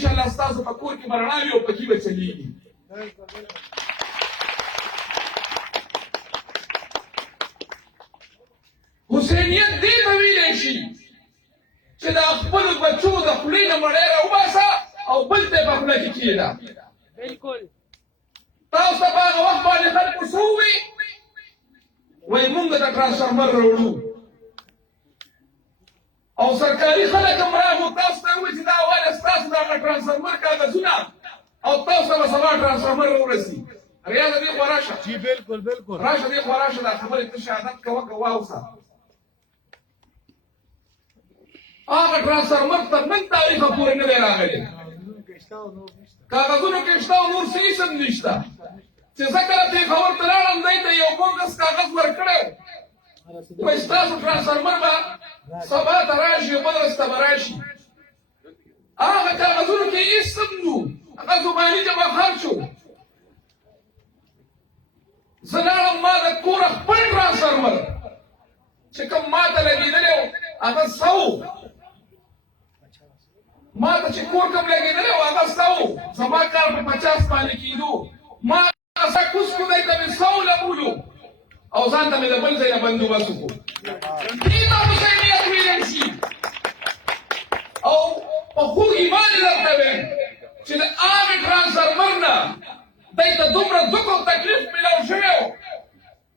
شاء الله تاسو په کور کې برنامه او پکې به چلیږي. حسینیت دې ته ویلی شي چې د خپلو بچو د خولې نه مړی راوباسه او بل ته په خوله کې کښېږده. بالکل تاسو ته په هغه وخت باندې خلکو څه ووي؟ وایي موږ د ټرانسفارمر راوړو او سرکاري خلک هم راغلو تاسو ته ووایي چې دا واله ستاسو د هغه ټرانسفارمر کاغذونه او تاسو ته به سبا ټرانسفارمر راورسي. ریاضه دې خوا راشه. جی بالکل بالکل راشه دې خوا راشه دا خبرې ته شهادت کوه که واوسه. هغه ټرانسفارمر تر نن تاریخه پورې نه دی راغلی. کاغذونو کې شته او نور څه هېڅ هم نشته. چې زه کله پېښور ته لاړم دی ته یو بوګس کاغذ ورکړی و وایي ستاسو ټرانسفارمر به سبا ته راشي او بل ورځ ته به راشي. هغه کاغذونو کې هېڅ هم نو هغه زباني جبه خرڅ شو. زه لاړم ما د کوره خپل ټرانسفارمر چې کوم ما ته لګېدلی و هغه څه و ما ته چې کور کوم لګېدلی و هغه څه و زما کار په 50 باندې کېدو ما هغه کوز کودی ته مې 100 لګولو او ځان ته مې د بل ځای نه بندوبست وکړو. دې ته حسینیت ویلی شي او په خوږ ایمان یې درته وایم چې د هغې ټرانسفارمر نه دی ته دومره دک او تکلیف میلاو شوی و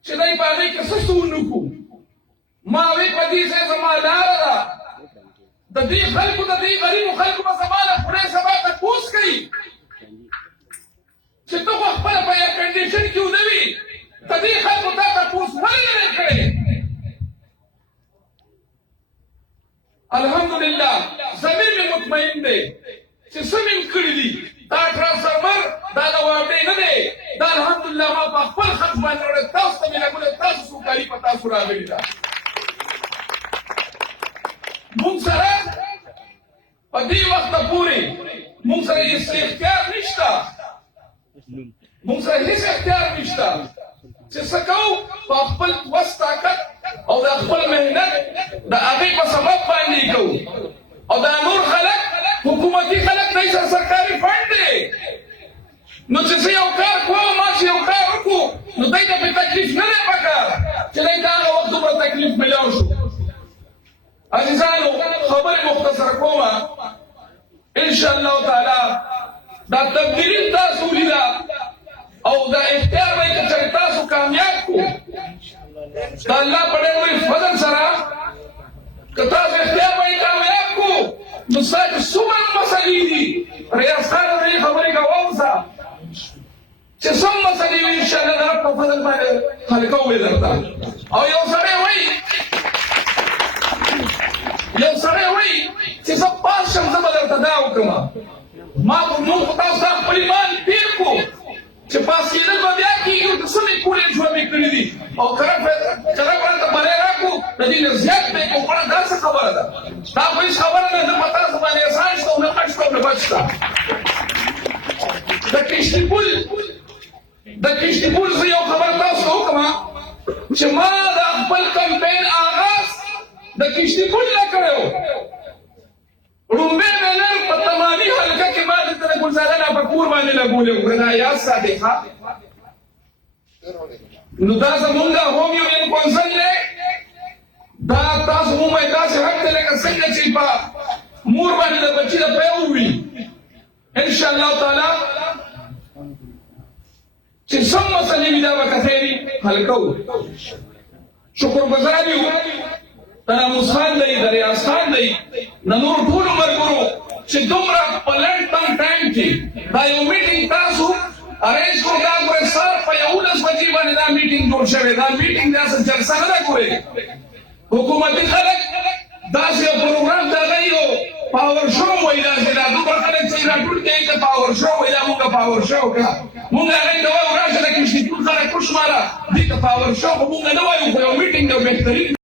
چې دی په هغې کې څه څه ونه کړو. ما وی په دې ځای زما لاره ده د دې خلکو د دې غریبو خلکو به زما نه خدای سبا تپوس کوي چې ته خو خپله په ایر کنډیشن کې ونه وي د دې خلکو تا تپوس ولې نه دی کړی. الحمدلله ضمیر مې مطمئن دی چې څه مې کړي دي. دا ټرانسفارمر دا د واردې نه دی دا الحمدلله ما په خپل خرڅ باندې وړی. تاسو ته مې لګولی تاسو سوکالي په تاسو راغلې ده. مونږ سره په دې وخته پورې مونږ سره هېڅ اختیار نشته. مونږ سره هېڅ اختیار نشته چې څه کوو په خپل وس طاقت او د خپل محنت د هغې په سبب باندې یې کوو. او دا نور خلک حکومتي خلک دی سره سرکاري فنډ دی نو چې زه یو کار کوم ما چې یو کار وکړو نو دی ته پرې تکلیف نه دی پکار چې دی ته هغه وخت دومره تکلیف میلاو شو. عزیزانو خبرې مختصر کومه انشاءالله تعالی دا تبدیلي تاسو ولیده او دا اختیار به یې که چېرې تاسو کامیاب کړو د الله په ډېر لوی فضل سره که تاسو اختیار به یې کامیاب کړو نو ستاسو څومره مسلې دي ریاض خان د دې خبرې که واوسه چې څوم مسلې وي انشاءالله د رب په فضل باندې حل کوو یې درته. او یو سړی وایي چې زه پاس شم زه به درته دا وکړم. ما خو موږ خو تاسو ته خپل ایمان پیر کړو چې پاس کېدل به بیا کېږي نو څه مې کولې ژوند مې کړي دي او کله ورته بری راکړو د دې نه زیات مې کړو. خو دا څه خبره ده دا خو هېڅ خبره نه ده په تاسو باندې احسان شته او نه خټ شته او نه بچ شته. د کشتي پول زه یو خبره تاسو ته وکړم چې ما د خپل کمپین آغاز د کشتي پول نه کړی و. رومبې بینر په تمامي حلقه کې ما دلته د ګلزاره نه په کور باندې لګولی و. که دا یاد ساتئ ښه نو دا زمونږ هوم یونین کونسل دی دا تاسو ومومئ داسې حق دی لکه څنګه چې په مور باندې د بچي د پی ووي انشاءالله تعالی چې څوم مسلې وي دا به کثیري حل کوو. شکرګزار یو د ناموس خان دی د ریاض خان دی د نورو ټولو ملګرو چې دومره په لنډ ټایم کې دا یو میټینګ تاسو ارینج کړو. دا ګورئ سهار په 11 بجې باندې دا میټینګ جوړ شوی. دا میټینګ داسې جلسه نه ده. ګورئ حکومتي خلک داسې یو پروګرام د هغه یو پاور شو وایي داسې دا دومره خلک چې راټول کوي که پاور شو وایي دا مونږ پاور شو کړه. مونږ هغې ته وایو راشه د کشتي پول خلک وشماره دې ته پاور شو خو مونږ نه وایو خو یو میټینګ یو بهترین